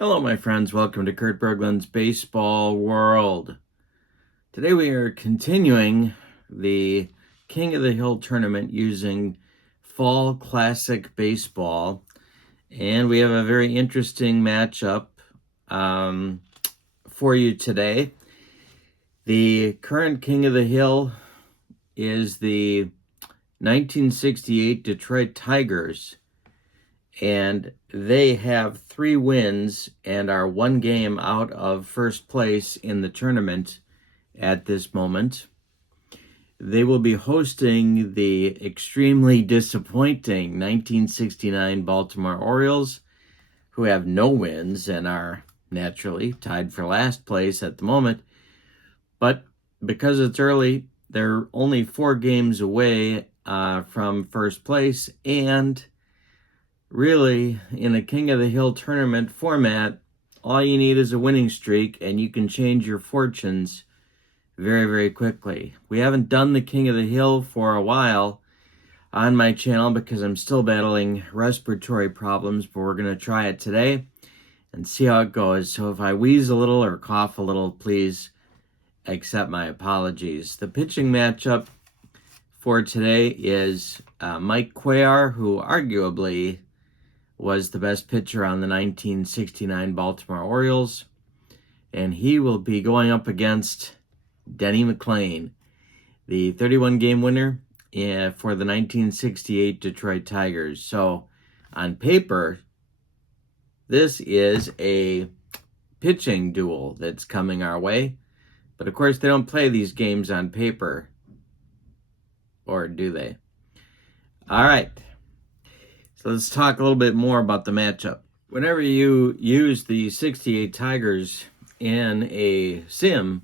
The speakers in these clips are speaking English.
Hello, my friends. Welcome to Kurt Berglund's Baseball World. Today we are continuing the King of the Hill tournament using Fall Classic Baseball. And we have a very interesting matchup for you today. The current King of the Hill is the 1968 Detroit Tigers. And they have 3 wins and are 1 game out of first place in the tournament at this moment. They will be hosting the extremely disappointing 1969 Baltimore Orioles, who have no wins and are naturally tied for last place at the moment. But because it's early, they're only 4 games away from first place, and really, in a King of the Hill tournament format, all you need is a winning streak, and you can change your fortunes very, very quickly. We haven't done the King of the Hill for a while on my channel because I'm still battling respiratory problems, but we're going to try it today and see how it goes. So if I wheeze a little or cough a little, please accept my apologies. The pitching matchup for today is Mike Cuellar, who arguably was the best pitcher on the 1969 Baltimore Orioles, and he will be going up against Denny McLain, the 31-game winner for the 1968 Detroit Tigers. So, on paper, this is a pitching duel that's coming our way, but of course they don't play these games on paper, or do they? All right. So let's talk a little bit more about the matchup. Whenever you use the 68 Tigers in a sim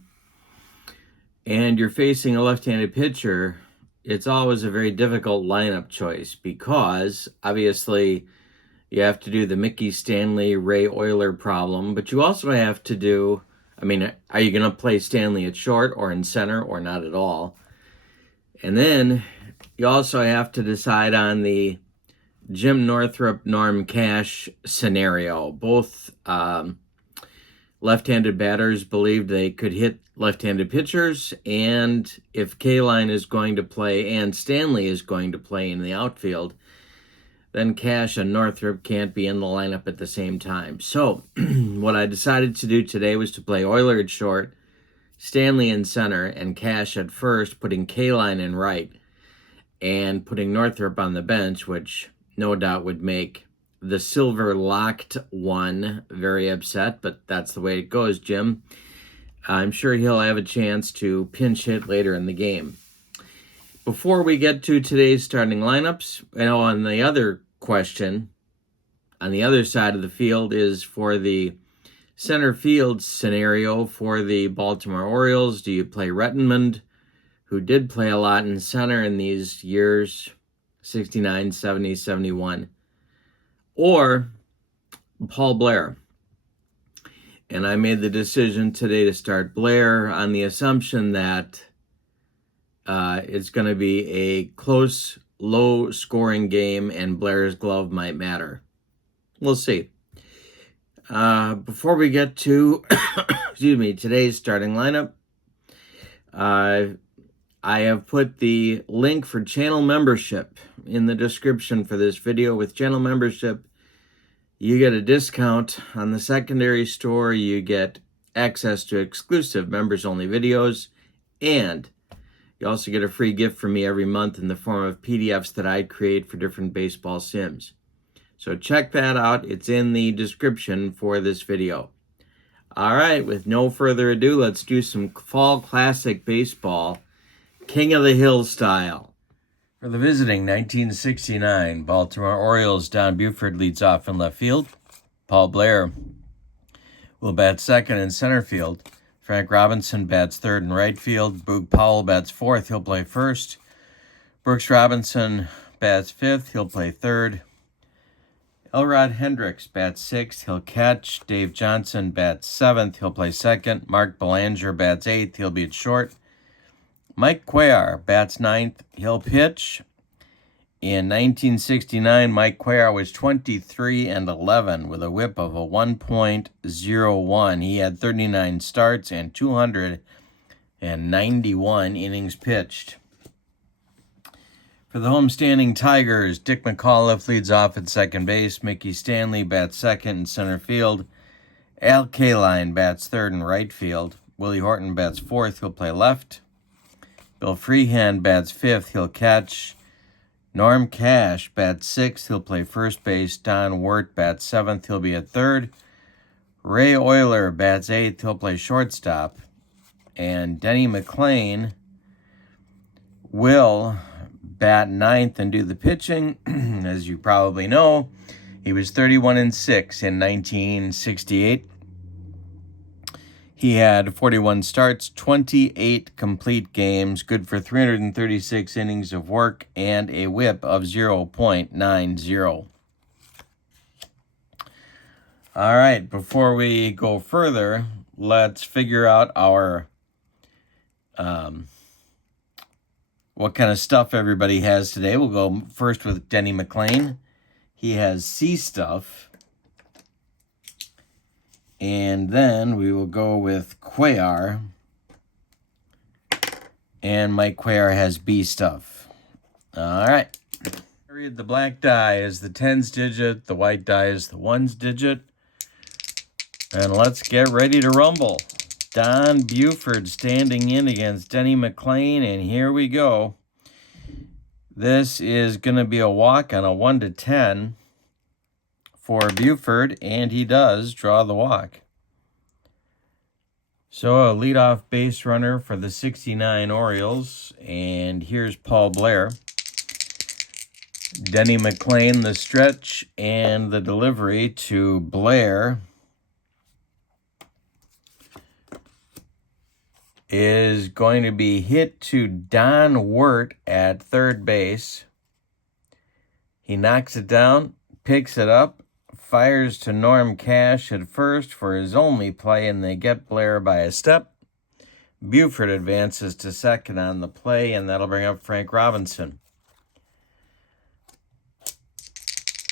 and you're facing a left-handed pitcher, it's always a very difficult lineup choice because obviously you have to do the Mickey Stanley, Ray Euler problem, but you also have to do, are you going to play Stanley at short or in center or not at all? And then you also have to decide on the Jim Northrup, Norm Cash scenario. Both left-handed batters believed they could hit left-handed pitchers, and if Kaline is going to play and Stanley is going to play in the outfield, then Cash and Northrup can't be in the lineup at the same time. So what I decided to do today was to play Euler at short, Stanley in center, and Cash at first, putting Kaline in right, and putting Northrup on the bench, which no doubt would make the silver locked one very upset, but that's the way it goes, Jim. I'm sure he'll have a chance to pinch hit later in the game. Before we get to today's starting lineups, on the other question, on the other side of the field is for the center field scenario for the Baltimore Orioles. Do you play Rettenmund, who did play a lot in center in these years, 69, 70, 71, or Paul Blair? And I made the decision today to start Blair on the assumption that it's going to be a close, low-scoring game and Blair's glove might matter. We'll see. Before we get to today's starting lineup, I have put the link for channel membership in the description for this video. With channel membership, you get a discount on the secondary store, you get access to exclusive members-only videos, and you also get a free gift from me every month in the form of PDFs that I create for different baseball sims. So check that out. It's in the description for this video. All right, with no further ado, let's do some Fall Classic Baseball, King of the Hill style. For the visiting 1969 Baltimore Orioles, Don Buford leads off in left field. Paul Blair will bat second in center field. Frank Robinson bats third in right field. Boog Powell bats fourth. He'll play first. Brooks Robinson bats fifth. He'll play third. Elrod Hendricks bats sixth. He'll catch. Dave Johnson bats seventh. He'll play second. Mark Belanger bats eighth. He'll be at short. Mike Cuellar bats ninth. He'll pitch. In 1969, Mike Cuellar was 23-11 with a whip of a 1.01. He had 39 starts and 291 innings pitched. For the homestanding Tigers, Dick McAuliffe leads off at second base. Mickey Stanley bats second in center field. Al Kaline bats third in right field. Willie Horton bats fourth. He'll play left. Bill Freehand bats fifth. He'll catch. Norm Cash bats sixth. He'll play first base. Don Wirt bats seventh. He'll be at third. Ray Euler bats eighth. He'll play shortstop. And Denny McLain will bat ninth and do the pitching. As you probably know, he was 31-6 in 1968. He had 41 starts, 28 complete games, good for 336 innings of work, and a whip of 0.90. All right, before we go further, let's figure out our what kind of stuff everybody has today. We'll go first with Denny McLain. He has C stuff. And then we will go with Cuellar. And Mike Cuellar has B stuff. All right. The black die is the tens digit. The white die is the ones digit. And let's get ready to rumble. Don Buford standing in against Denny McLain. And here we go. This is going to be a walk on a 1-10. For Buford, and he does draw the walk. So a leadoff base runner for the 69 Orioles, and here's Paul Blair. Denny McLain, the stretch, and the delivery to Blair is going to be hit to Don Wirt at third base. He knocks it down, picks it up, fires to Norm Cash at first for his only play, and they get Blair by a step. Buford advances to second on the play, and that'll bring up Frank Robinson.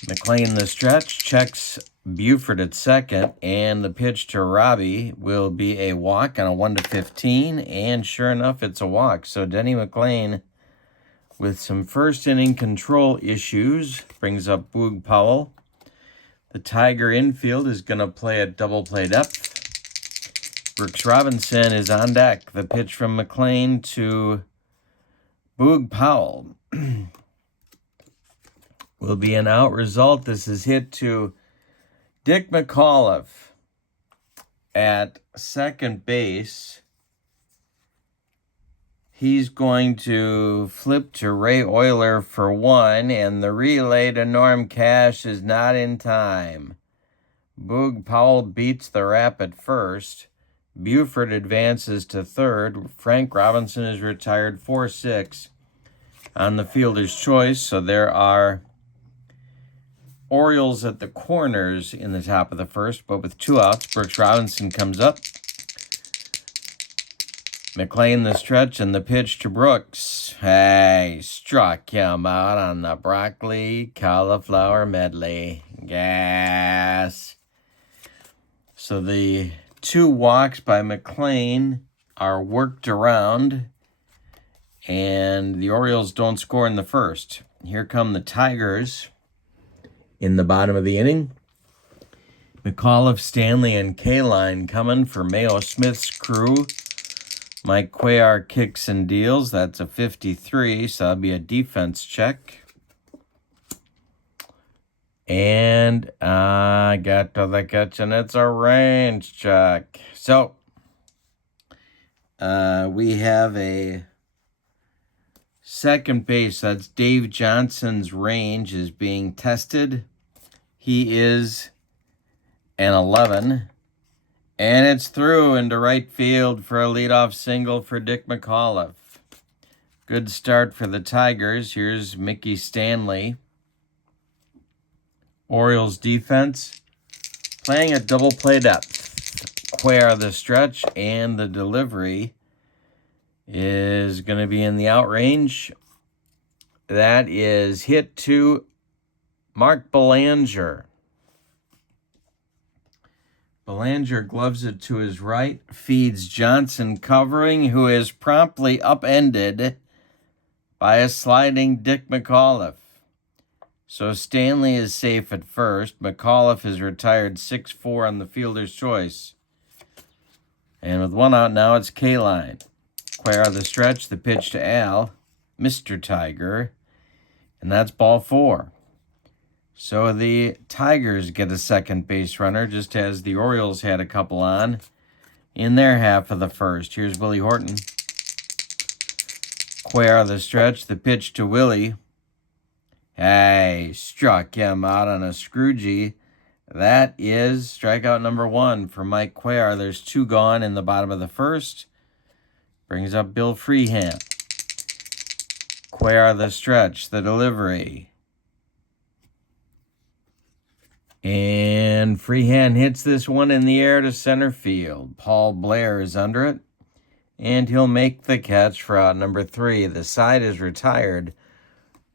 McLain, the stretch, checks Buford at second, and the pitch to Robbie will be a walk on a 1-15, and sure enough, it's a walk. So Denny McLain, with some first inning control issues, brings up Boog Powell. The Tiger infield is going to play at double play depth. Brooks Robinson is on deck. The pitch from McLain to Boog Powell will be an out result. This is hit to Dick McAuliffe at second base. He's going to flip to Ray Euler for one, and the relay to Norm Cash is not in time. Boog Powell beats the rap at first. Buford advances to third. Frank Robinson is retired 4-6 on the fielder's choice, so there are Orioles at the corners in the top of the first, but with 2 outs, Brooks Robinson comes up. McLain, the stretch, and the pitch to Brooks. Hey, struck him out on the broccoli cauliflower medley. Gas. So the 2 walks by McLain are worked around, and the Orioles don't score in the first. Here come the Tigers in the bottom of the inning. McAuliffe, Stanley, and Kaline coming for Mayo Smith's crew. Mike Cuellar kicks and deals. That's a 53, so that'll be a defense check. And I got to the catch, and it's a range check. So we have a second base. That's Dave Johnson's range is being tested. He is an 11. And it's through into right field for a leadoff single for Dick McAuliffe. Good start for the Tigers. Here's Mickey Stanley. Orioles defense playing at double play depth. Cuellar the stretch, and the delivery is going to be in the out range. That is hit to Mark Belanger. Belanger gloves it to his right, feeds Johnson covering, who is promptly upended by a sliding Dick McAuliffe. So Stanley is safe at first. McAuliffe is retired 6-4 on the fielder's choice. And with one out now, it's K-line. Cuellar the stretch, the pitch to Al, Mr. Tiger, and that's ball 4. So the Tigers get a second base runner, just as the Orioles had a couple on in their half of the first. Here's Willie Horton. Cuellar the stretch, the pitch to Willie. Hey, struck him out on a Scroogey. That is strikeout number 1 for Mike Cuellar. There's 2 gone in the bottom of the first. Brings up Bill Freehan. Cuellar the stretch, the delivery. And Freehan hits this one in the air to center field. Paul Blair is under it, and he'll make the catch for out number 3. The side is retired.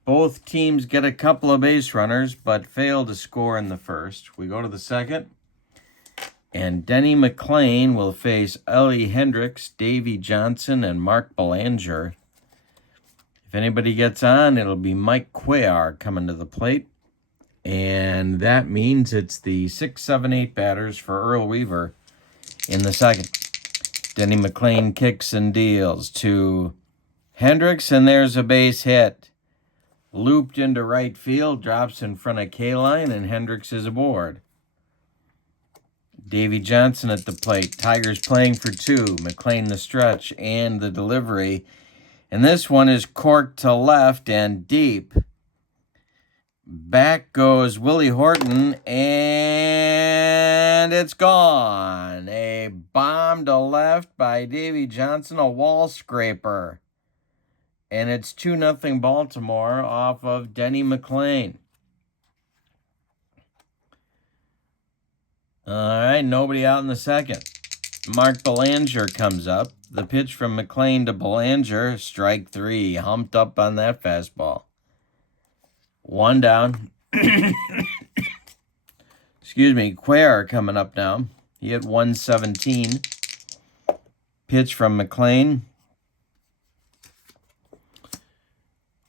Both teams get a couple of base runners, but fail to score in the first. We go to the second, and Denny McLain will face Ellie Hendricks, Davey Johnson, and Mark Belanger. If anybody gets on, it'll be Mike Cuellar coming to the plate. And that means it's the 6, 7, 8 batters for Earl Weaver in the second. Denny McLain kicks and deals to Hendricks, and there's a base hit. Looped into right field, drops in front of K-line, and Hendricks is aboard. Davey Johnson at the plate. Tigers playing for 2. McLain the stretch and the delivery. And this one is corked to left and deep. Back goes Willie Horton, and it's gone. A bomb to left by Davey Johnson, a wall scraper. And it's 2-0 Baltimore off of Denny McLain. All right, nobody out in the second. Mark Belanger comes up. The pitch from McLain to Belanger, strike 3. Humped up on that fastball. 1 down. Excuse me, Cuellar coming up now. He hit 117. Pitch from McLain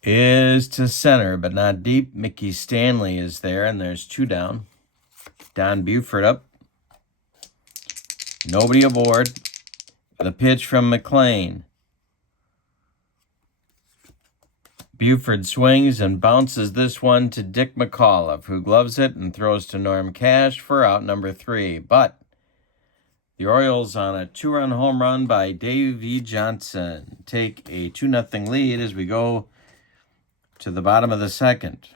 is to center, but not deep. Mickey Stanley is there, and there's 2 down. Don Buford up. Nobody aboard. The pitch from McLain. Buford swings and bounces this one to Dick McAuliffe, who gloves it and throws to Norm Cash for out number 3. But the Orioles, on a 2-run home run by Davey Johnson, take a 2-0 lead as we go to the bottom of the second.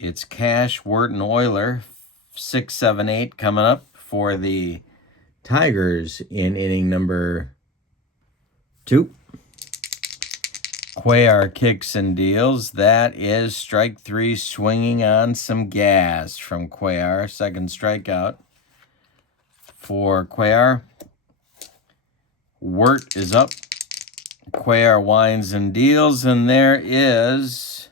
It's Cash, Wharton, Euler, 6, 7, 8 coming up for the Tigers in inning number 2. Cuellar kicks and deals. That is strike 3, swinging on some gas from Cuellar. Second strikeout for Cuellar. Wirt is up. Cuellar winds and deals, and there is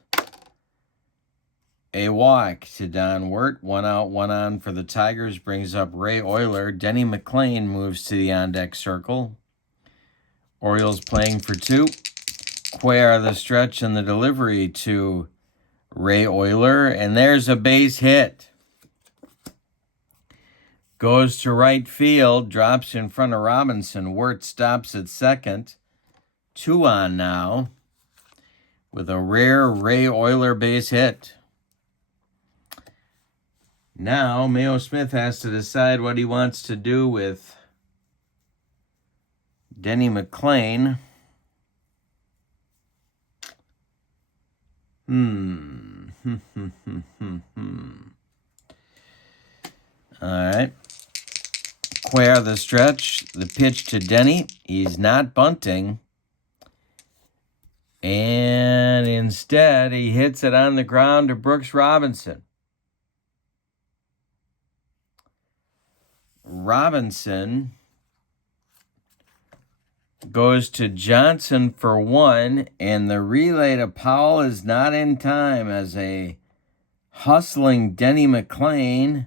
a walk to Don Wirt. 1 out, 1 on for the Tigers. Brings up Ray Euler. Denny McLain moves to the on-deck circle. Orioles playing for 2. Cuellar the stretch and the delivery to Ray Euler, and there's a base hit. Goes to right field, drops in front of Robinson. Wirt stops at second. 2 on now with a rare Ray Euler base hit. Now Mayo Smith has to decide what he wants to do with Denny McLain. All right. Cuellar the stretch, the pitch to Denny. He's not bunting. And instead, he hits it on the ground to Brooks Robinson. Robinson goes to Johnson for 1, and the relay to Powell is not in time as a hustling Denny McLain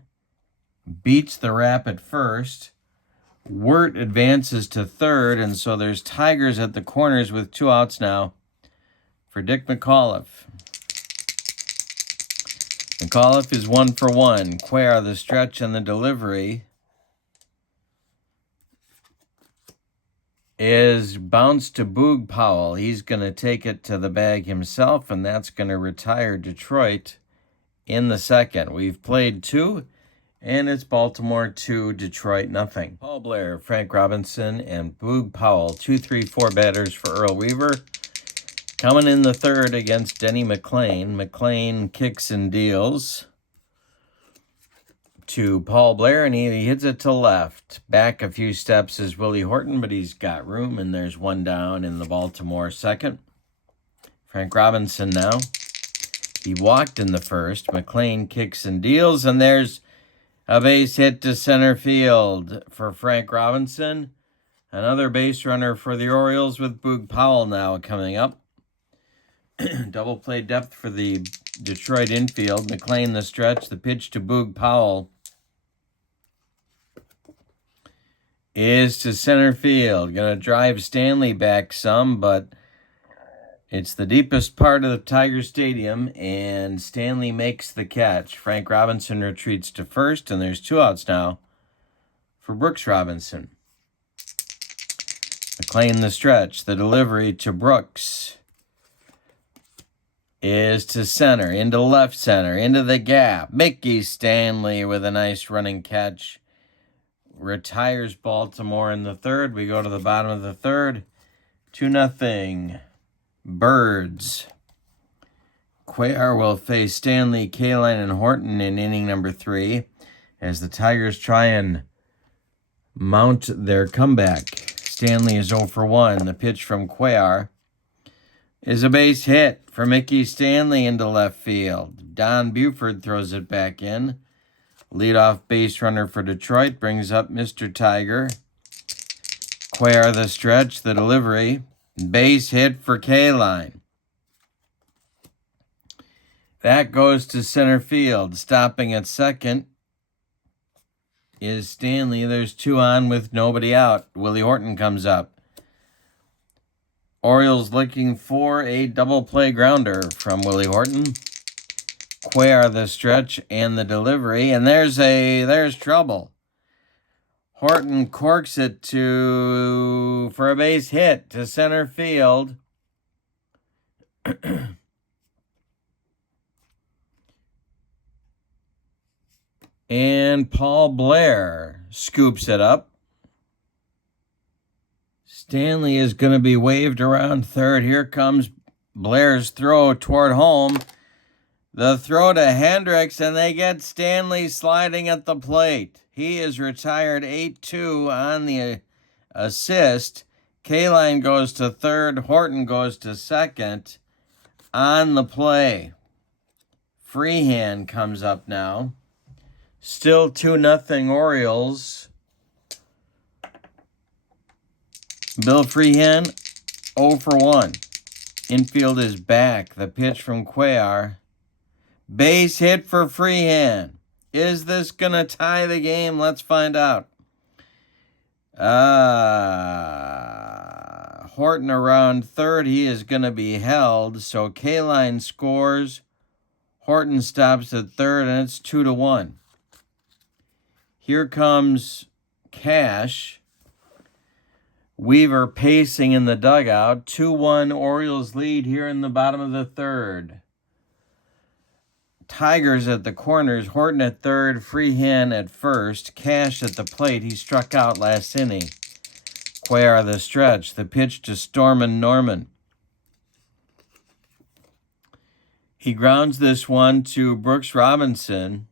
beats the rap at first. Wirt advances to third, and so there's Tigers at the corners with 2 outs now for Dick McAuliffe. McAuliffe is 1 for 1. Cuellar the stretch and the delivery is bounced to Boog Powell. He's going to take it to the bag himself, and that's going to retire Detroit in the second. We've played 2, and it's Baltimore 2, Detroit nothing. Paul Blair, Frank Robinson, and Boog Powell, 2, 3, 4 batters for Earl Weaver. Coming in the third against Denny McLain. McLain kicks and deals to Paul Blair, and he hits it to left. Back a few steps is Willie Horton, but he's got room, and there's 1 down in the Baltimore second. Frank Robinson now. He walked in the first. McLain kicks and deals, and there's a base hit to center field for Frank Robinson. Another base runner for the Orioles with Boog Powell now coming up. Double play depth for the Detroit infield. McLain the stretch. The pitch to Boog Powell is to center field. Going to drive Stanley back some, but it's the deepest part of the Tiger Stadium, and Stanley makes the catch. Frank Robinson retreats to first, and there's 2 outs now for Brooks Robinson. McLain the stretch. The delivery to Brooks is to center, into left center, into the gap. Mickey Stanley with a nice running catch retires Baltimore in the third. We go to the bottom of the third. 2-0. Birds. Cuellar will face Stanley, Kaline, and Horton in inning number 3 as the Tigers try and mount their comeback. Stanley is 0 for 1. The pitch from Cuellar is a base hit for Mickey Stanley into left field. Don Buford throws it back in. Leadoff base runner for Detroit brings up Mr. Tiger. Cuellar the stretch, the delivery. Base hit for Kaline. That goes to center field. Stopping at second is Stanley. There's 2 on with nobody out. Willie Horton comes up. Orioles looking for a double play grounder from Willie Horton. Cuellar the stretch and the delivery, and there's trouble. Horton corks it for a base hit to center field. And Paul Blair scoops it up. Stanley is going to be waved around third. Here comes Blair's throw toward home. The throw to Hendricks, and they get Stanley sliding at the plate. He is retired 8-2 on the assist. Kaline goes to third. Horton goes to second on the play. Freehan comes up now. Still 2-0 Orioles. Bill Freehan, 0 for 1. Infield is back. The pitch from Cuellar. Base hit for Freehan. Is this going to tie the game? Let's find out. Horton around third. He is going to be held. So Kaline scores. Horton stops at third, and it's 2-1. Here comes Cash. Weaver pacing in the dugout. 2-1 Orioles lead here in the bottom of the third. Tigers at the corners. Horton at third. Freehan at first. Cash at the plate. He struck out last inning. Cuellar the stretch. The pitch to Stormin Norman. He grounds this one to Brooks Robinson.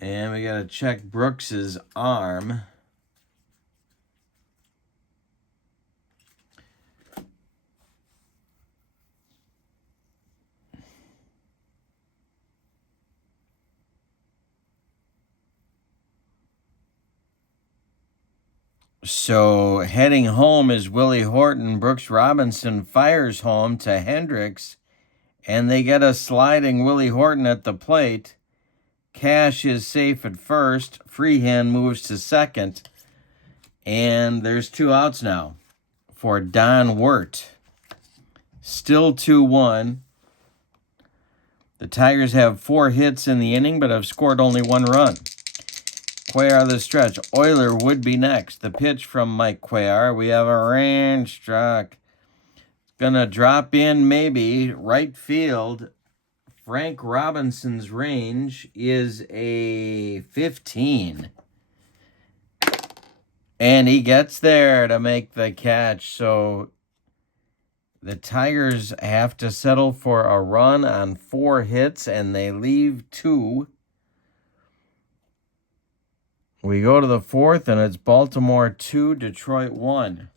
And we got to check Brooks's arm. So heading home is Willie Horton. Brooks Robinson fires home to Hendricks, and they get a sliding Willie Horton at the plate. Cash is safe at first. Freehand moves to second. And there's 2 outs now for Don Wirt. Still 2-1. The Tigers have 4 hits in the inning, but have scored only 1 run. Cuellar the stretch. Euler would be next. The pitch from Mike Cuellar. We have a range struck. Gonna drop in maybe. Right field. Frank Robinson's range is a 15. And he gets there to make the catch. So the Tigers have to settle for a run on 4 hits, and they leave 2. We go to the 4th, and it's Baltimore 2, Detroit 1.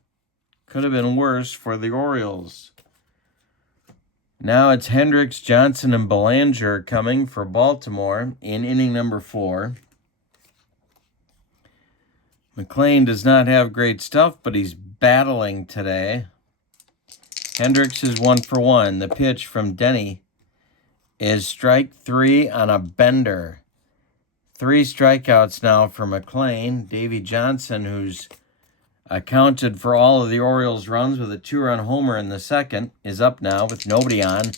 Could have been worse for the Orioles. Now it's Hendricks, Johnson, and Belanger coming for Baltimore in inning number 4. McLain does not have great stuff, but he's battling today. Hendricks is 1 for 1. The pitch from Denny is strike 3 on a bender. 3 strikeouts now for McLain. Davy Johnson, who's accounted for all of the Orioles' runs with a 2-run homer in the 2nd, is up now with nobody on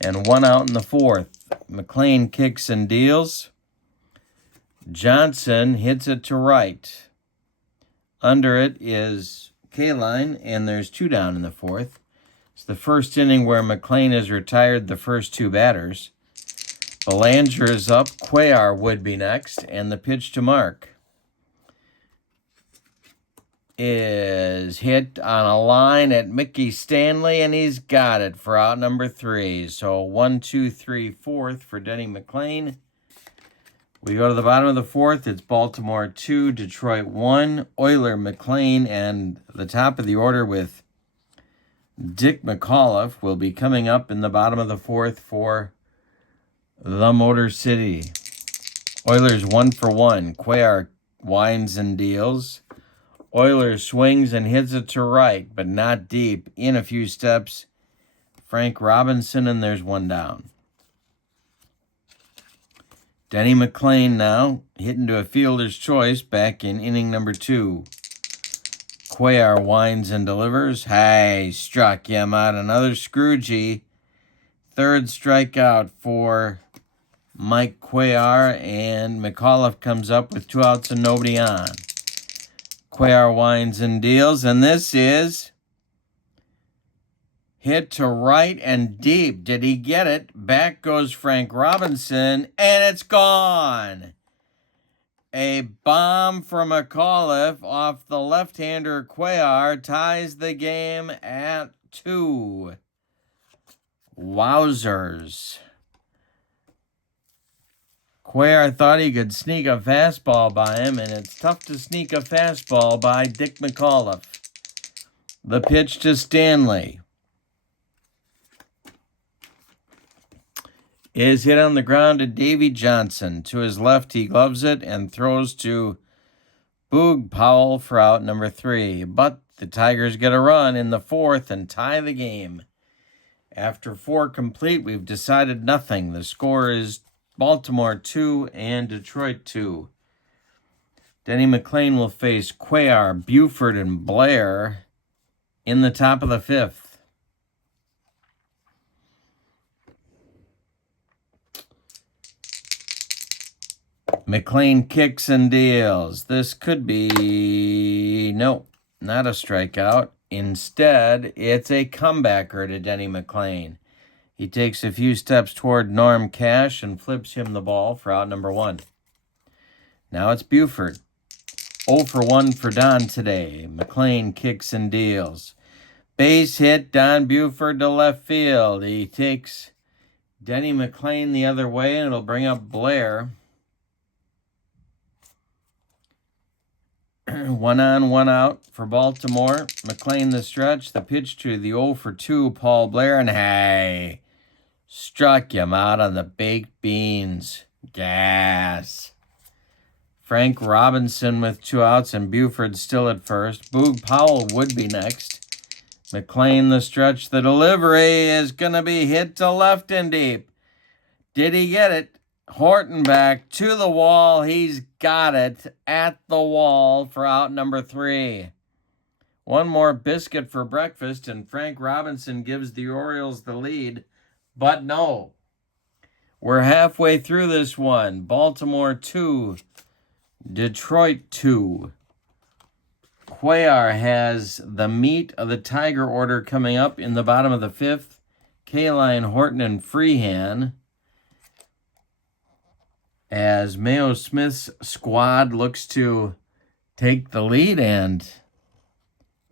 and 1 out in the 4th. McLain kicks and deals. Johnson hits it to right. Under it is Kaline, and there's 2 down in the 4th. It's the first inning where McLain has retired the first 2 batters. Belanger is up. Cuellar would be next, and the pitch to Mark is hit on a line at Mickey Stanley, and he's got it for out number 3. So 1, 2, 3, 4th for Denny McLain. We go to the bottom of the 4th. It's Baltimore 2, Detroit 1. Euler, McLain, and the top of the order with Dick McAuliffe will be coming up in the bottom of the 4th for the Motor City. Euler's 1 for 1. Cuellar winds and deals. Euler swings and hits it to right, but not deep. In a few steps, Frank Robinson, and there's 1 down. Denny McLain now hitting to a fielder's choice back in inning number 2. Cuellar winds and delivers. Hey, struck him out. Another Scroogey. 3rd strikeout for Mike Cuellar, and McAuliffe comes up with 2 outs and nobody on. Cuellar winds and deals, and this is hit to right and deep. Did he get it? Back goes Frank Robinson, and it's gone. A bomb from McAuliffe off the left-hander Cuellar ties the game at 2. Wowzers. Cuellar thought he could sneak a fastball by him, and it's tough to sneak a fastball by Dick McAuliffe. The pitch to Stanley is hit on the ground to Davy Johnson. To his left, he gloves it and throws to Boog Powell for out number 3. But the Tigers get a run in the 4th and tie the game. After 4 complete, we've decided nothing. The score is Baltimore 2 and Detroit 2. Denny McLain will face Cuellar, Buford, and Blair in the top of the 5th. McLain kicks and deals. This could be... no, not a strikeout. Instead, it's a comebacker to Denny McLain. He takes a few steps toward Norm Cash and flips him the ball for out number 1. Now it's Buford. 0 for 1 for Don today. McLain kicks and deals. Base hit, Don Buford to left field. He takes Denny McLain the other way, and it'll bring up Blair. 1 on, 1 out for Baltimore. McLain the stretch. The pitch to the 0 for 2, Paul Blair. And hey, struck him out on the baked beans. Gas. Frank Robinson with 2 outs and Buford still at first. Boog Powell would be next. McLain the stretch. The delivery is going to be hit to left and deep. Did he get it? Horton back to the wall. He's got it at the wall for out number 3. One more biscuit for breakfast, and Frank Robinson gives the Orioles the lead. But no. We're halfway through this one. Baltimore 2. Detroit 2. Cuellar has the meat of the Tiger order coming up in the bottom of the 5th. Kaline, Horton, and Freehan. As Mayo Smith's squad looks to take the lead and,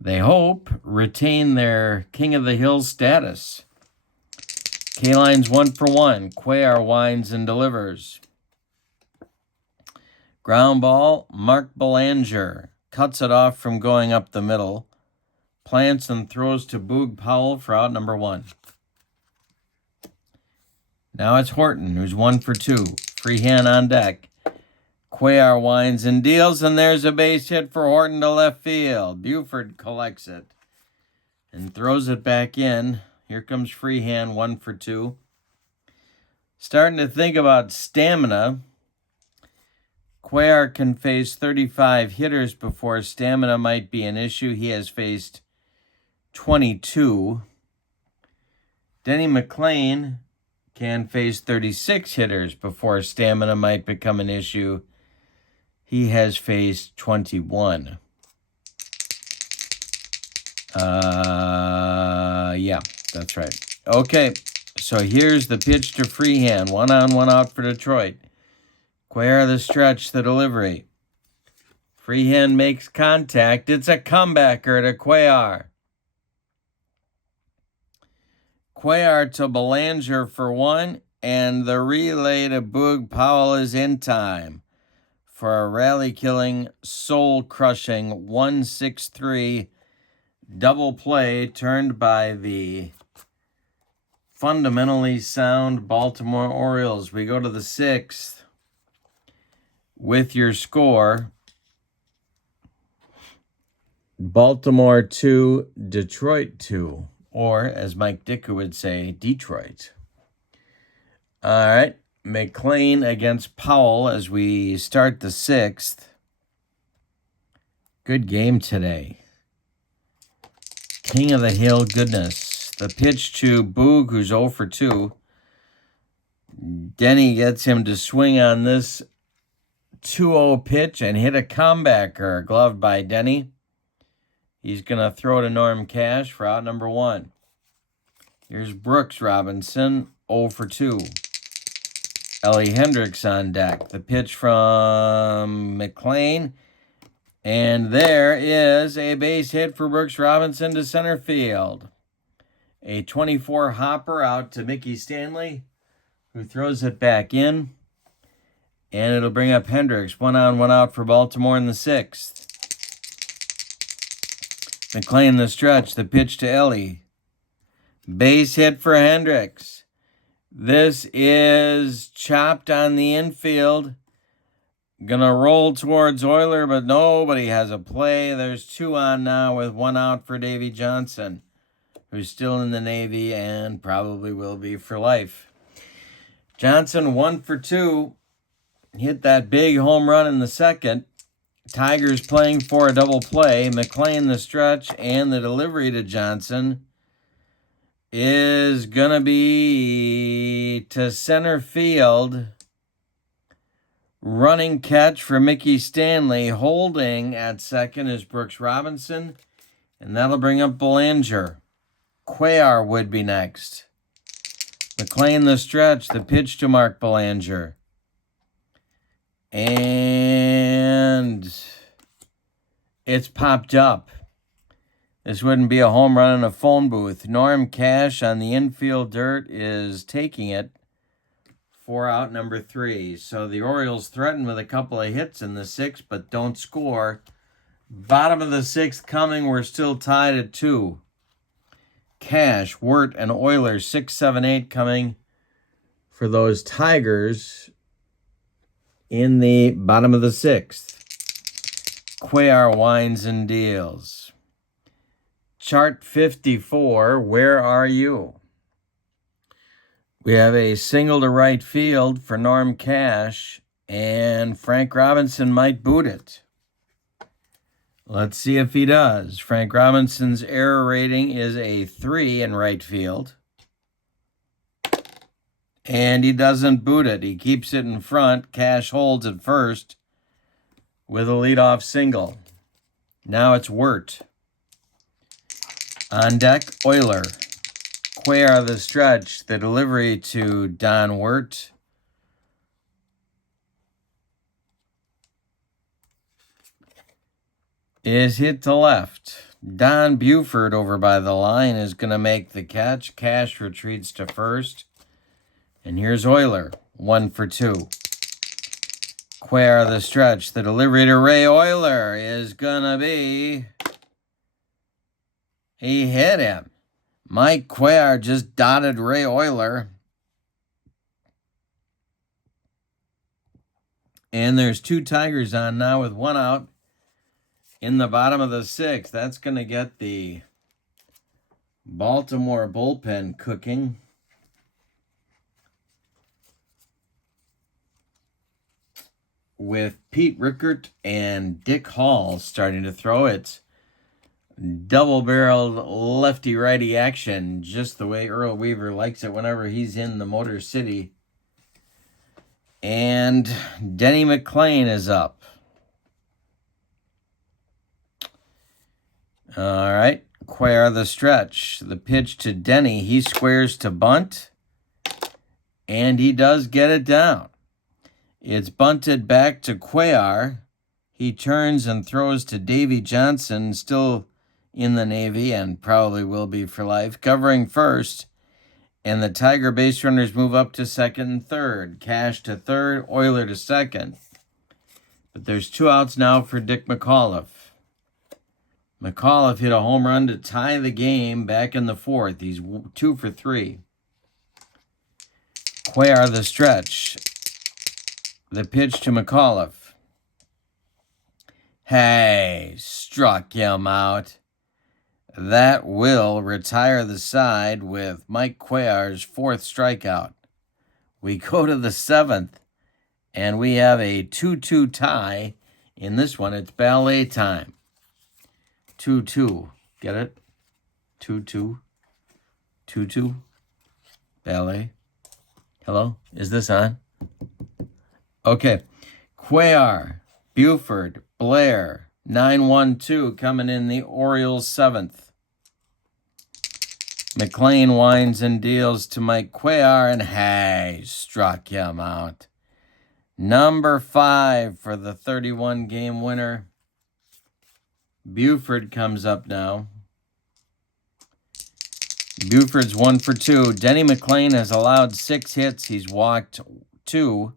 they hope, retain their King of the Hill status. Kaline's 1 for 1. Cuellar winds and delivers. Ground ball, Mark Belanger cuts it off from going up the middle. Plants and throws to Boog Powell for out number 1. Now it's Horton, who's 1 for 2. Freehan on deck. Cuellar winds and deals, and there's a base hit for Horton to left field. Buford collects it and throws it back in. Here comes Freehan, 1 for 2. Starting to think about stamina. Cuellar can face 35 hitters before stamina might be an issue. He has faced 22. Denny McLain can face 36 hitters before stamina might become an issue. He has faced 21. Yeah, that's right. Okay, so here's the pitch to Freehan. 1 on, 1 out for Detroit. Cuellar the stretch, the delivery. Freehan makes contact. It's a comebacker to Cuellar. Cuellar to Belanger for 1, and the relay to Boog Powell is in time for a rally-killing, soul-crushing 1-6-3 double play turned by the fundamentally sound Baltimore Orioles. We go to the 6th with your score. Baltimore 2, Detroit 2. Or, as Mike Dicker would say, Detroit. All right, McLain against Powell as we start the 6th. Good game today. King of the Hill goodness. The pitch to Boog, who's 0 for 2. Denny gets him to swing on this 2-0 pitch and hit a comebacker, gloved by Denny. He's going to throw to Norm Cash for out number 1. Here's Brooks Robinson, 0 for 2. Ellie Hendricks on deck. The pitch from McLain. And there is a base hit for Brooks Robinson to center field. A 24 hopper out to Mickey Stanley, who throws it back in. And it'll bring up Hendricks. 1 on, 1 out for Baltimore in the 6th. McLain the stretch, the pitch to Ellie. Base hit for Hendricks. This is chopped on the infield. Gonna roll towards Euler, but nobody has a play. There's 2 on now with 1 out for Davy Johnson, who's still in the Navy and probably will be for life. Johnson 1 for 2. Hit that big home run in the 2nd. Tigers playing for a double play. McLain the stretch and the delivery to Johnson is going to be to center field. Running catch for Mickey Stanley. Holding at second is Brooks Robinson. And that'll bring up Belanger. Cuellar would be next. McLain the stretch. The pitch to Mark Belanger. And it's popped up. This wouldn't be a home run in a phone booth. Norm Cash on the infield dirt is taking it for out number 3. So the Orioles threaten with a couple of hits in the 6th, but don't score. Bottom of the 6th coming. We're still tied at 2. Cash, Wirt, and Euler 6, 7, 8 coming for those Tigers. In the bottom of the 6th, Cuellar winds and deals. Chart 54, where are you? We have a single to right field for Norm Cash, and Frank Robinson might boot it. Let's see if he does. Frank Robinson's error rating is a 3 in right field. And he doesn't boot it. He keeps it in front. Cash holds at first with a leadoff single. Now it's Wirt. On deck, Euler. Cuellar the stretch. The delivery to Don Wirt. Is hit to left. Don Buford over by the line is going to make the catch. Cash retreats to first. And here's Euler, 1 for 2. Cuellar the stretch. The delivery to Ray Euler is going to be... He hit him. Mike Cuellar just dotted Ray Euler. And there's 2 Tigers on now with 1 out in the bottom of the 6th. That's going to get the Baltimore bullpen cooking. With Pete Rickert and Dick Hall starting to throw it. Double-barreled lefty-righty action, just the way Earl Weaver likes it whenever he's in the Motor City. And Denny McLain is up. All right, Cuellar the stretch. The pitch to Denny. He squares to bunt, and he does get it down. It's bunted back to Cuellar. He turns and throws to Davy Johnson, still in the Navy and probably will be for life, covering first. And the Tiger base runners move up to second and third. Cash to third, Euler to second. But there's 2 outs now for Dick McAuliffe. McAuliffe hit a home run to tie the game back in the 4th. He's 2 for 3. Cuellar the stretch. The pitch to McAuliffe. Hey, struck him out. That will retire the side with Mike Cuellar's 4th strikeout. We go to the 7th, and we have a 2-2 tie. In this one, it's ballet time. 2-2. Get it? 2-2. 2-2. Ballet. Hello? Is this on? Okay. Cuellar, Buford, Blair, 9-1-2 coming in the Orioles 7th. McLain winds and deals to Mike Cuellar, and hey, struck him out. Number 5 for the 31-game winner. Buford comes up now. Buford's 1 for 2. Denny McLain has allowed 6 hits. He's walked 2.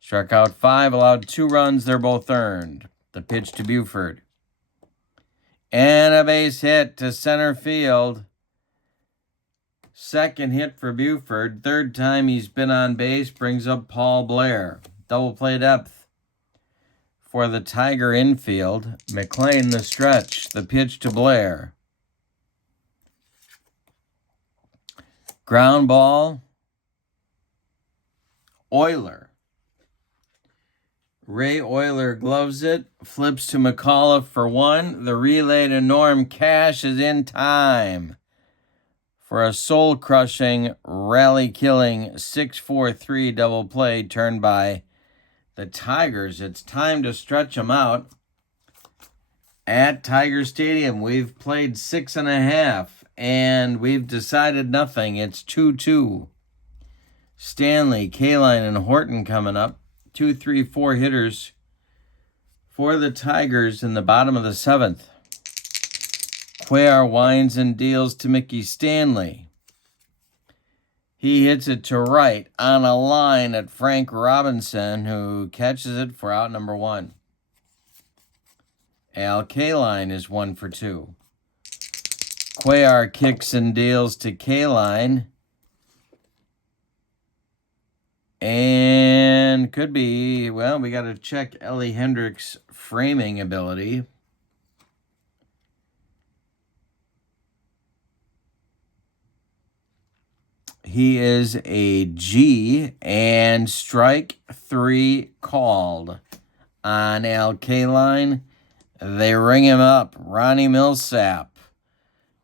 Struck out 5, allowed 2 runs. They're both earned. The pitch to Buford. And a base hit to center field. 2nd hit for Buford. 3rd time he's been on base. Brings up Paul Blair. Double play depth for the Tiger infield. McLain the stretch. The pitch to Blair. Ground ball. Euler. Ray Euler gloves it, flips to McAuliffe for 1. The relay to Norm Cash is in time for a soul-crushing, rally-killing 6-4-3 double play turned by the Tigers. It's time to stretch them out at Tiger Stadium. We've played 6.5, and we've decided nothing. It's 2-2. Stanley, Kaline, and Horton coming up. 2, 3, 4 hitters for the Tigers in the bottom of the 7th. Cuellar winds and deals to Mickey Stanley. He hits it to right on a line at Frank Robinson, who catches it for out number 1. Al Kaline is 1 for 2. Cuellar kicks and deals to Kaline. And McLain could be, well, we got to check Ellie Hendricks' framing ability. He is a G, and strike 3 called on Al Kaline. They ring him up. Ronnie Millsap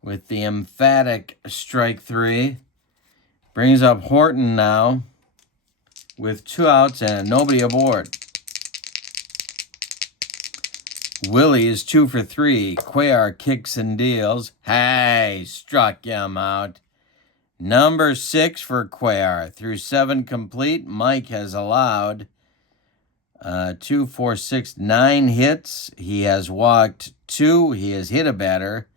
with the emphatic strike 3. Brings up Horton now with 2 outs and nobody aboard. Willie is 2 for 3. Cuellar kicks and deals. Hey, struck him out. Number 6 for Cuellar. Through 7 complete. Mike has allowed 2, 4, 6, 9 hits. He has walked 2. He has hit a batter.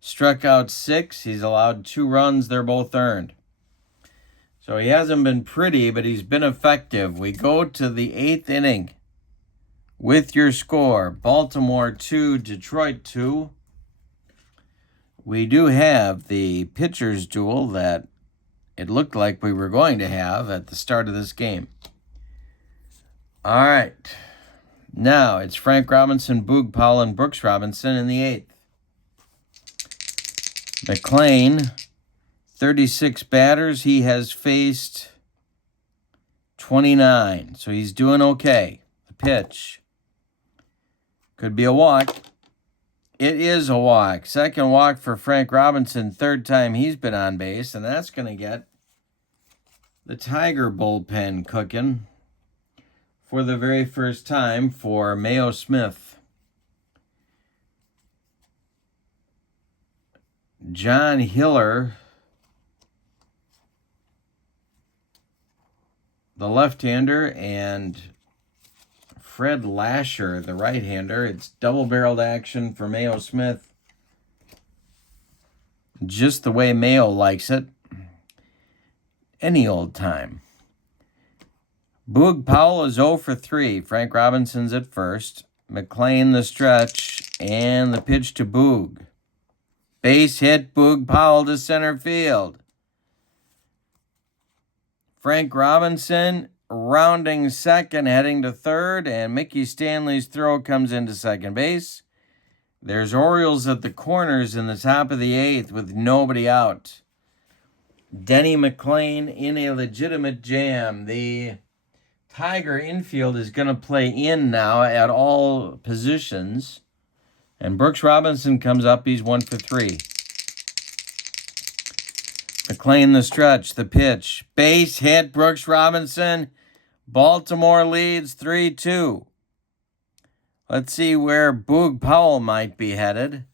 Struck out 6. He's allowed 2 runs. They're both earned. So he hasn't been pretty, but he's been effective. We go to the 8th inning with your score. Baltimore 2, Detroit 2. We do have the pitcher's duel that it looked like we were going to have at the start of this game. All right. Now it's Frank Robinson, Boog Powell, and Brooks Robinson in the 8th. McLain, 36 batters. He has faced 29, so he's doing okay. The pitch could be a walk. It is a walk. Second walk for Frank Robinson. Third time he's been on base, and that's going to get the Tiger bullpen cooking for the very first time for Mayo Smith. John Hiller, the left-hander, and Fred Lasher, the right-hander. It's double-barreled action for Mayo Smith. Just the way Mayo likes it. Any old time. Boog Powell is 0 for 3. Frank Robinson's at first. McLain the stretch, and the pitch to Boog. Base hit, Boog Powell to center field. Frank Robinson rounding second, heading to third, and Mickey Stanley's throw comes into second base. There's Orioles at the corners in the top of the 8th with nobody out. Denny McLain in a legitimate jam. The Tiger infield is going to play in now at all positions. And Brooks Robinson comes up. He's 1 for 3. McLain the stretch, the pitch. Base hit, Brooks Robinson. Baltimore leads 3-2. Let's see where Boog Powell might be headed.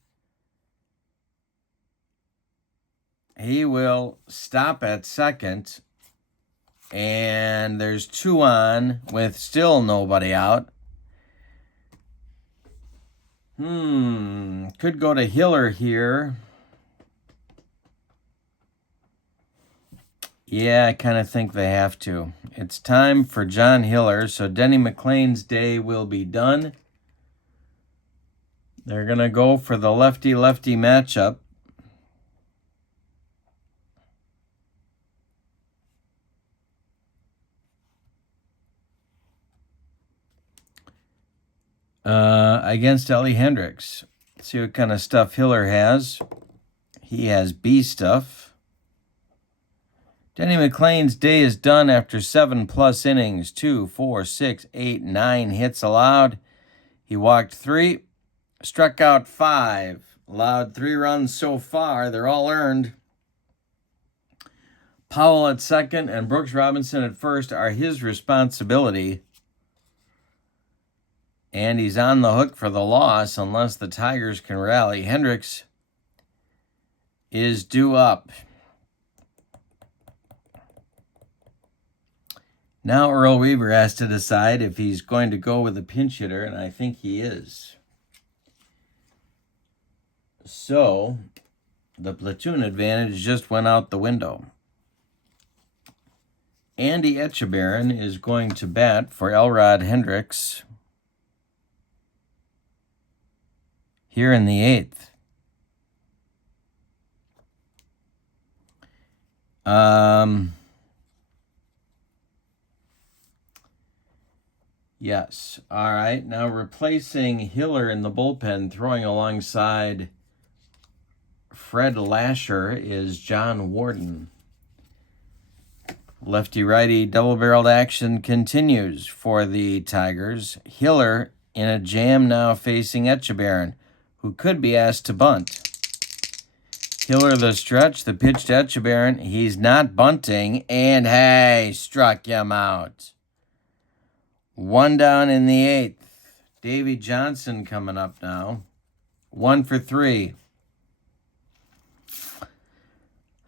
He will stop at second. And there's 2 on with still nobody out. Could go to Hiller here. Yeah, I kind of think they have to. It's time for John Hiller, so Denny McLain's day will be done. They're going to go for the lefty-lefty matchup. Against Ellie Hendricks. See what kind of stuff Hiller has. He has B stuff. Denny McLain's day is done after 7+ innings. 2, 4, 6, 8, 9 hits allowed. He walked 3, struck out 5, allowed 3 runs so far. They're all earned. Powell at second and Brooks Robinson at first are his responsibility. And he's on the hook for the loss unless the Tigers can rally. Hendricks is due up. Now Earl Weaver has to decide if he's going to go with a pinch hitter, and I think he is. So, the platoon advantage just went out the window. Andy Etchebarren is going to bat for Elrod Hendricks here in the 8th. Yes. All right. Now replacing Hiller in the bullpen, throwing alongside Fred Lasher, is John Warden. Lefty-righty double-barreled action continues for the Tigers. Hiller in a jam now facing Etchebarren, who could be asked to bunt. Hiller the stretch, the pitch to Etchebarren. He's not bunting, and hey, struck him out. One down in the 8th. Davy Johnson coming up now. 1 for 3.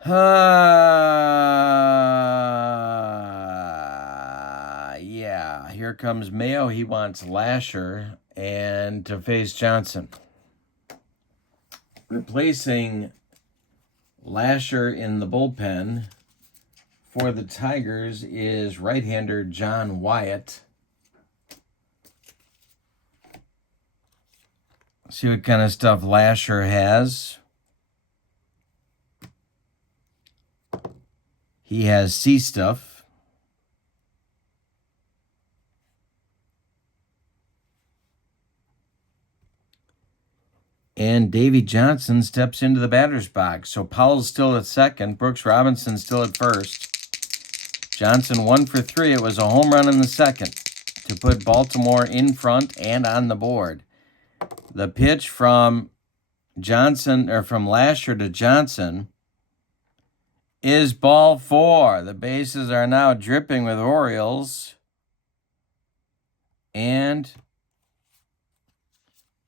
Yeah, here comes Mayo. He wants Lasher and to face Johnson. Replacing Lasher in the bullpen for the Tigers is right-hander John Wyatt. See what kind of stuff Lasher has. He has C stuff. And Davy Johnson steps into the batter's box. So Powell's still at second. Brooks Robinson still at first. Johnson 1 for 3. It was a home run in the second to put Baltimore in front and on the board. The pitch from Lasher to Johnson is ball 4. The bases are now dripping with Orioles. And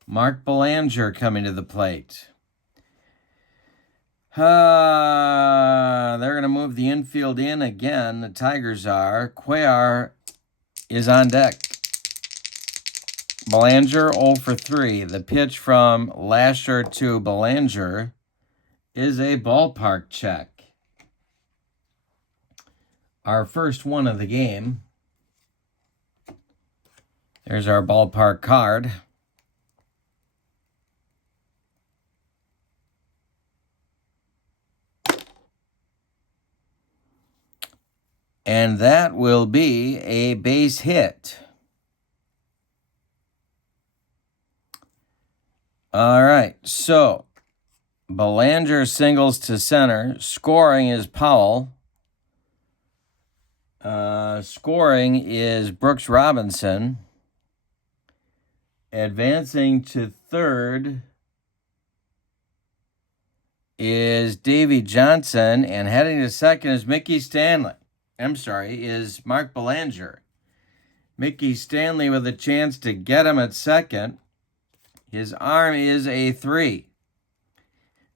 Mark Belanger coming to the plate. They're going to move the infield in again. The Tigers are. Cuellar is on deck. Belanger 0 for 3. The pitch from Lasher to Belanger is a ballpark check. Our first one of the game. There's our ballpark card. And that will be a base hit. All right, so Belanger singles to center. Scoring is Powell. Scoring is Brooks Robinson. Advancing to third is Davy Johnson. And heading to second is is Mark Belanger. Mickey Stanley with a chance to get him at second. His arm is a 3.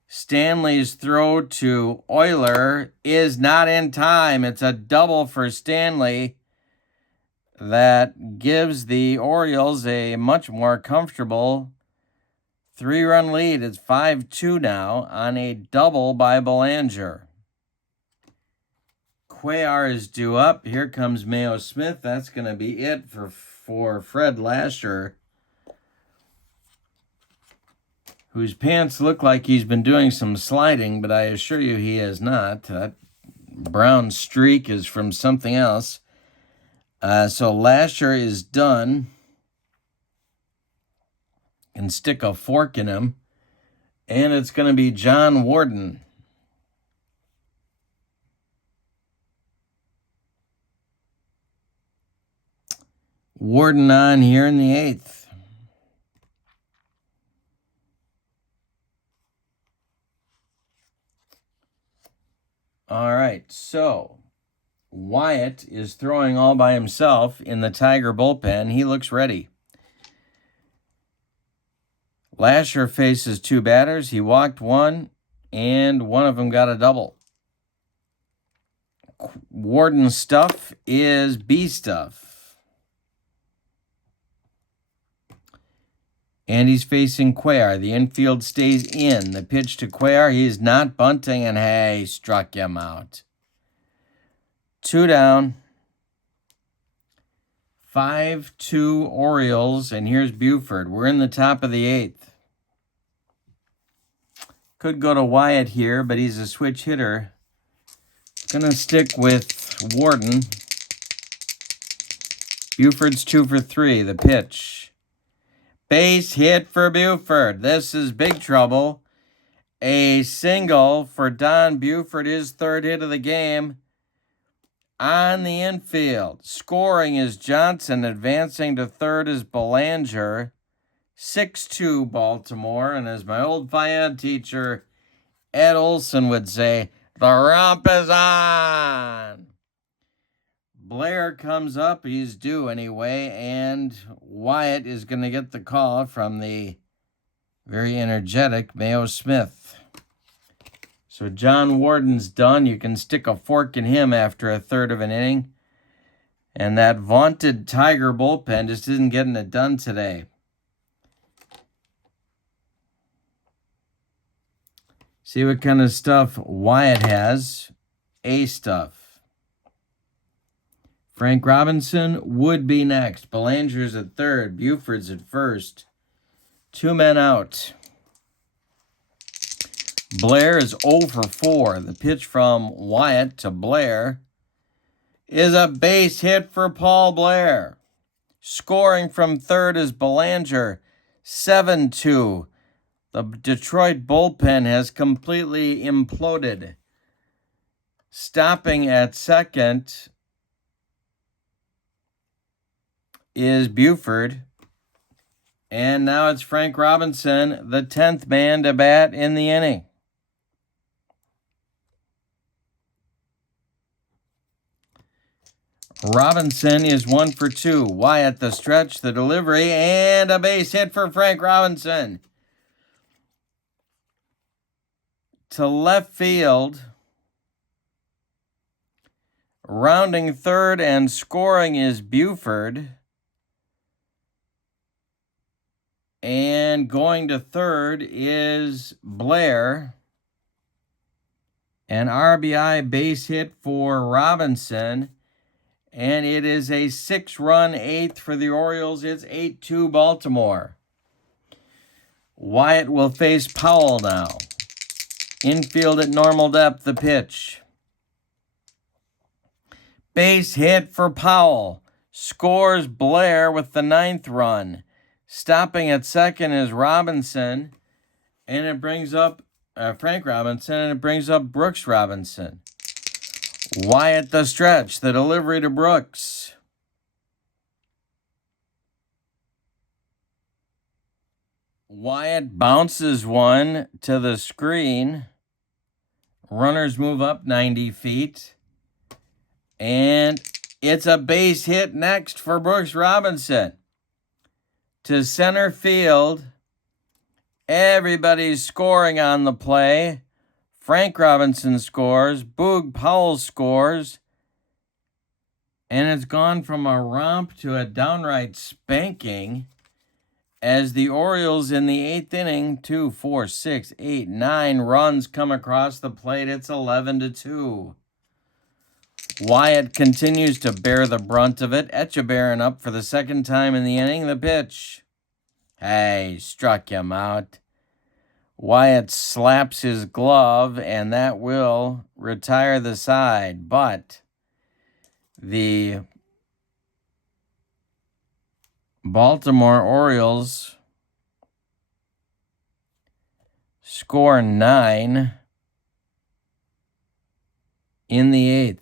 Stanley's throw to Euler is not in time. It's a double for Stanley that gives the Orioles a much more comfortable 3-run lead. It's 5-2 now on a double by Belanger. Cuellar is due up. Here comes Mayo Smith. That's going to be it for Fred Lasher, whose pants look like he's been doing some sliding, but I assure you he has not. That brown streak is from something else. So Lasher is done. And stick a fork in him. And it's going to be John Warden. Warden on here in the 8th. All right, so Wyatt is throwing all by himself in the Tiger bullpen. He looks ready. Lasher faces 2 batters. He walked 1, and one of them got a double. Warden's stuff is B stuff. And he's facing Cuellar. The infield stays in. The pitch to Cuellar. He's not bunting, and hey, struck him out. 2 down. 5-2 Orioles, and here's Buford. We're in the top of the 8th. Could go to Wyatt here, but he's a switch hitter. Gonna stick with Warden. Buford's 2 for 3. The pitch. Base hit for Buford. This is big trouble. A single for Don Buford, his third hit of the game. On the infield. Scoring is Johnson. Advancing to third is Belanger. 6-2 Baltimore. And as my old Phi-Ed teacher Ed Olson would say, the romp is on. Blair comes up. He's due anyway. And Wyatt is going to get the call from the very energetic Mayo Smith. So John Warden's done. You can stick a fork in him after a third of an inning. And that vaunted Tiger bullpen just isn't getting it done today. See what kind of stuff Wyatt has. A stuff. Frank Robinson would be next. Belanger's at third. Buford's at first. 2 men out. Blair is 0 for 4. The pitch from Wyatt to Blair is a base hit for Paul Blair. Scoring from third is Belanger. 7-2. The Detroit bullpen has completely imploded. Stopping at second is Buford. And now it's Frank Robinson, the 10th man to bat in the inning. Robinson is 1 for 2. Wyatt the stretch, the delivery, and a base hit for Frank Robinson. To left field. Rounding third and scoring is Buford. And going to third is Blair. An RBI base hit for Robinson. And it is a 6-run 8th for the Orioles. It's 8-2 Baltimore. Wyatt will face Powell now. Infield at normal depth, the pitch. Base hit for Powell. Scores Blair with the 9th run. Stopping at second is Robinson. And it brings up Frank Robinson, and it brings up Brooks Robinson. Wyatt the stretch, the delivery to Brooks. Wyatt bounces one to the screen. Runners move up 90 feet. And it's a base hit next for Brooks Robinson. To center field. Everybody's scoring on the play. Frank Robinson scores. Boog Powell scores. And it's gone from a romp to a downright spanking as the Orioles in the 8th inning, 2, 4, 6, 8, 9 runs come across the plate. It's 11-2. Wyatt continues to bear the brunt of it. Echebarren up for the second time in the inning. The pitch. Hey, struck him out. Wyatt slaps his glove, and that will retire the side. But the Baltimore Orioles score 9 in the 8th.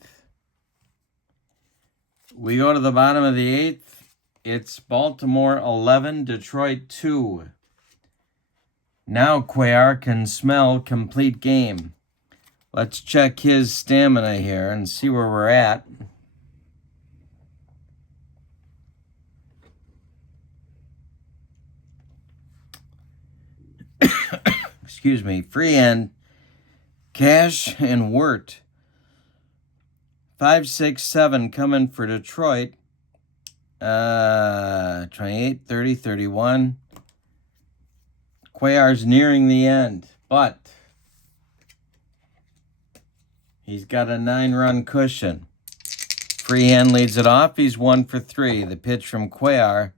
We go to the bottom of the 8th. It's Baltimore 11, Detroit 2. Now Cuellar can smell complete game. Let's check his stamina here and see where we're at. Excuse me. Freehand, Cash, and Wirt. 5, 6, 7 coming for Detroit. 28, 30, 31. Cuellar's nearing the end, but he's got a 9-run cushion. Freehand leads it off. He's 1 for 3. The pitch from Cuellar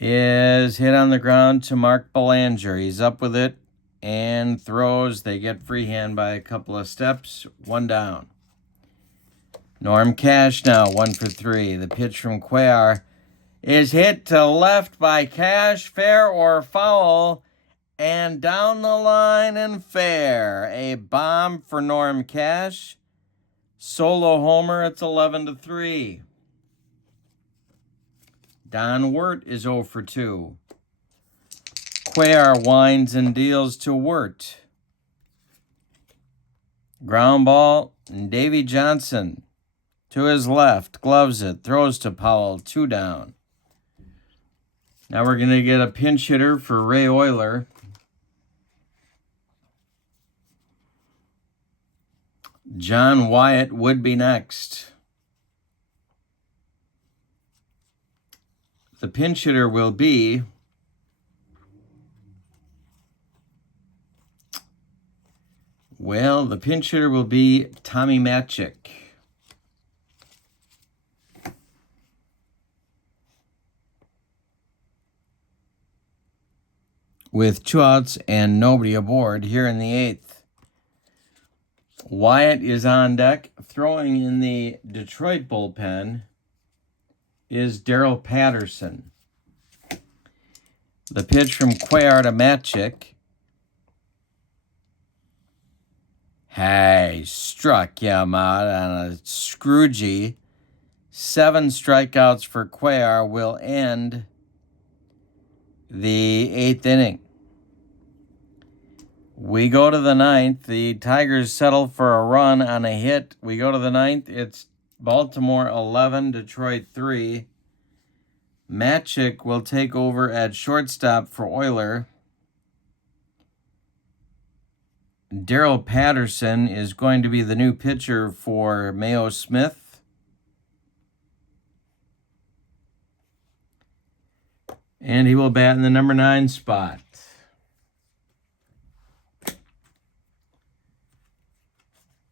is hit on the ground to Mark Belanger. He's up with it and throws. They get Freehand by a couple of steps. 1 down. Norm Cash now, 1 for 3. The pitch from Cuellar is hit to left by Cash, fair or foul, and down the line and fair. A bomb for Norm Cash. Solo homer, it's 11 to 3. Don Wirt is 0 for 2. Cuellar winds and deals to Wirt. Ground ball, Davy Johnson to his left, gloves it, throws to Powell, 2 down. Now we're going to get a pinch hitter for Ray Oyler. John Wyatt would be next. The pinch hitter will be the pinch hitter will be Tommy Matchik. With 2 outs and nobody aboard here in the 8th. Wyatt is on deck. Throwing in the Detroit bullpen is Daryl Patterson. The pitch from Cuellar to Matchik. Hey, struck him out on a Scroogey. 7 strikeouts for Cuellar will end the 8th inning. We go to the 9th. The Tigers settle for a run on a hit. We go to the 9th. It's Baltimore 11, Detroit 3. Matchik will take over at shortstop for Oyler. Daryl Patterson is going to be the new pitcher for Mayo Smith. And he will bat in the number 9 spot.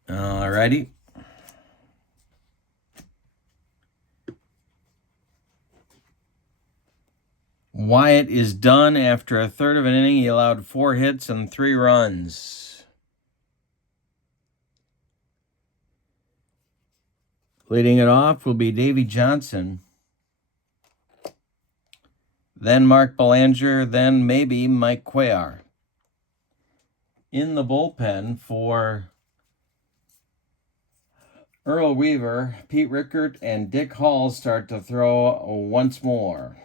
Alrighty. Wyatt is done after a third of an inning. He allowed 4 hits and 3 runs. Leading it off will be Davy Johnson. Then Mark Belanger, then maybe Mike Cuellar. In the bullpen for Earl Weaver, Pete Rickert, and Dick Hall start to throw once more.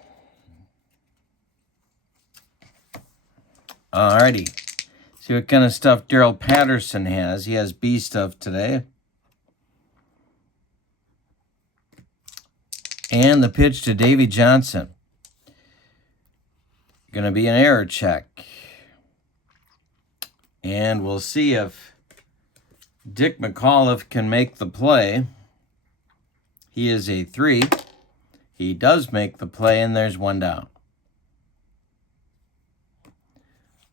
Alrighty. See what kind of stuff Daryl Patterson has. He has B stuff today. And the pitch to Davy Johnson. Going to be an error check. And we'll see if Dick McAuliffe can make the play. He is a 3. He does make the play, and there's 1 down.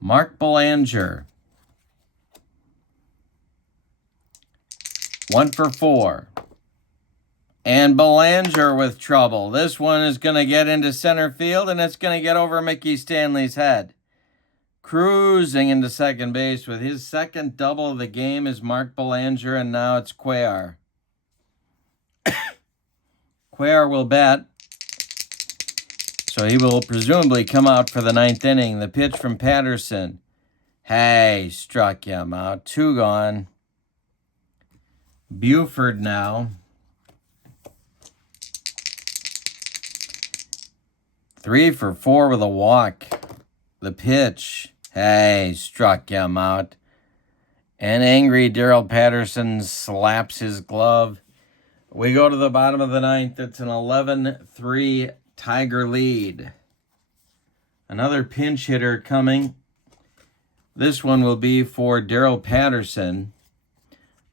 Mark Belanger. 1 for 4. And Belanger with trouble. This one is going to get into center field, and it's going to get over Mickey Stanley's head. Cruising into second base with his second double of the game is Mark Belanger, and now it's Cuellar. Cuellar will bat, so he will presumably come out for the 9th inning. The pitch from Patterson. Hey, struck him out. 2 gone. Buford now. 3 for 4 with a walk. The pitch. Hey, struck him out. And angry Daryl Patterson slaps his glove. We go to the bottom of the 9th. It's an 11-3 Tiger lead. Another pinch hitter coming. This one will be for Daryl Patterson.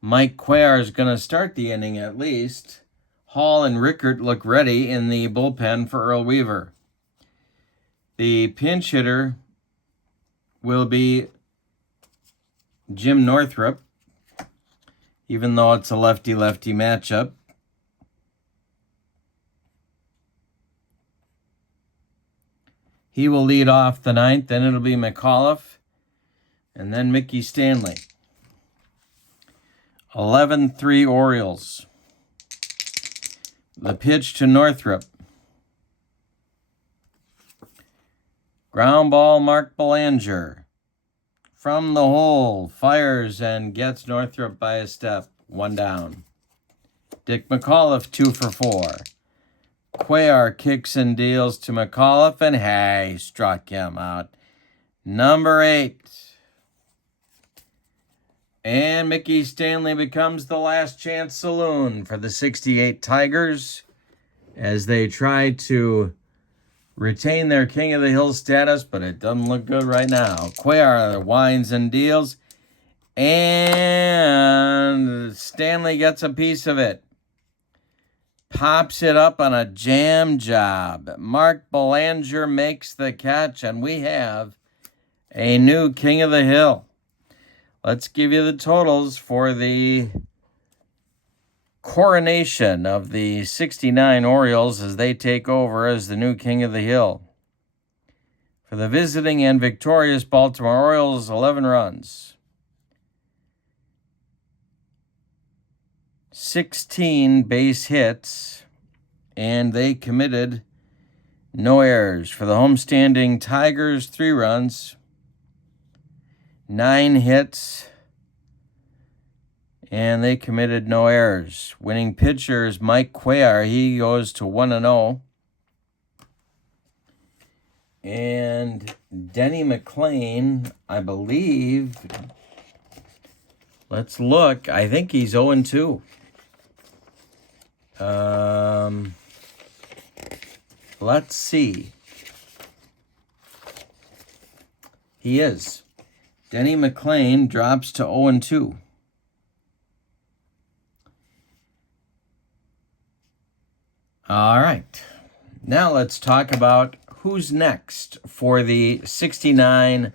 Mike Cuellar is going to start the inning at least. Hall and Rickert look ready in the bullpen for Earl Weaver. The pinch hitter will be Jim Northrup, even though it's a lefty-lefty matchup. He will lead off the 9th, then it'll be McAuliffe, and then Mickey Stanley. 11-3 Orioles. The pitch to Northrup. Ground ball, Mark Belanger. From the hole, fires and gets Northrup by a step. 1 down. Dick McAuliffe, 2 for 4. Cuellar kicks and deals to McAuliffe, and hey, struck him out. Number 8. And Mickey Stanley becomes the last chance saloon for the 68 Tigers as they try to retain their King of the Hill status, but it doesn't look good right now. Cuellar winds and deals, and Stanley gets a piece of it. Pops it up on a jam job. Mark Belanger makes the catch, and we have a new King of the Hill. Let's give you the totals for the coronation of the 69 Orioles as they take over as the new King of the Hill. For the visiting and victorious Baltimore Orioles, 11 runs. 16 base hits, and they committed no errors. For the homestanding Tigers, 3 runs, 9 hits, and they committed no errors. Winning pitcher is Mike Cuellar. He goes to 1-0. And Denny McLain, I believe, let's look. I think he's 0-2. Let's see. He is. Denny McLain drops to 0-2. All right. Now let's talk about who's next for the 69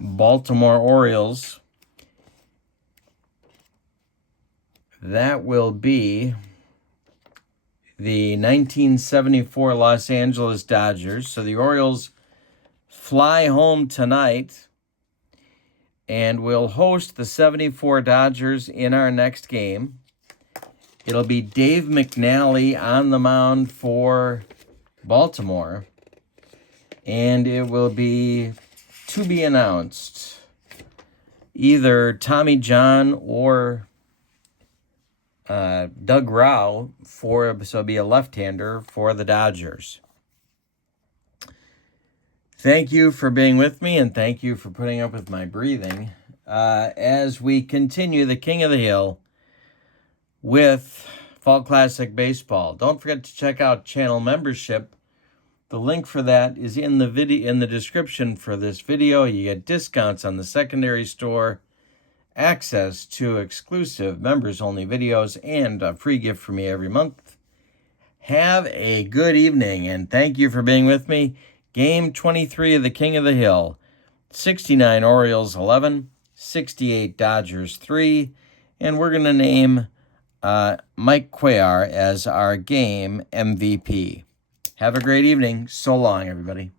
Baltimore Orioles. That will be the 1974 Los Angeles Dodgers. So the Orioles fly home tonight and will host the 74 Dodgers in our next game. It'll be Dave McNally on the mound for Baltimore. And it will be to be announced either Tommy John or Doug Rao so it'll be a left-hander for the Dodgers. Thank you for being with me, and thank you for putting up with my breathing as we continue the King of the Hill with Fall Classic Baseball. Don't forget to check out channel membership. The link for that is in the description for this video. You get discounts on the secondary store, access to exclusive members-only videos, and a free gift from me every month. Have a good evening, and thank you for being with me. Game 23 of the King of the Hill. 69 Orioles 11, 68 Dodgers 3, and we're going to name Mike Cuellar as our game MVP. Have a great evening. So long, everybody.